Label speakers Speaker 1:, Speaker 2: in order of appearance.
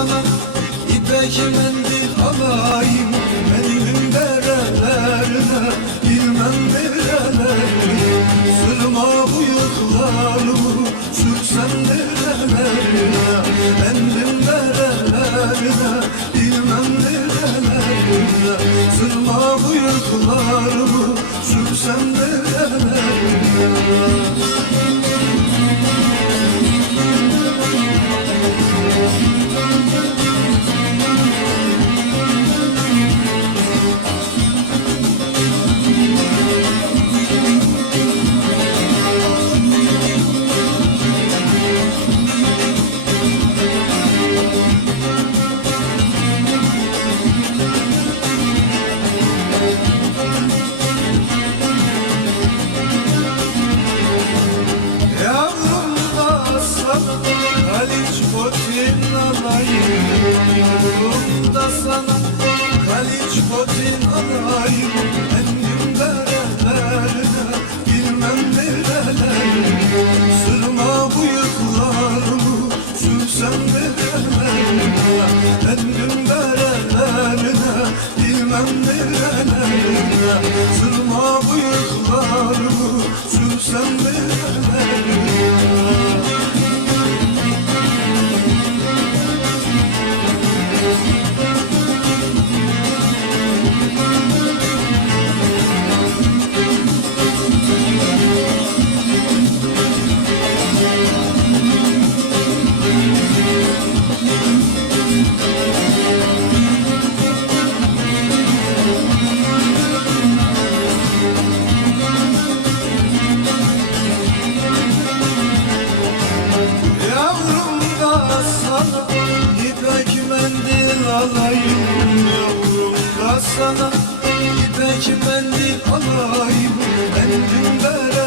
Speaker 1: sana ipek mendil alayım Elimin derelerine bilmem nerelerine Sırma bıyıklarımı sürsem nerelerine Emrim nerelerine bilmem nerelerine Sırma bıyıklarımı sürsem nerelerine sana. İpek mendil alayım Ben dün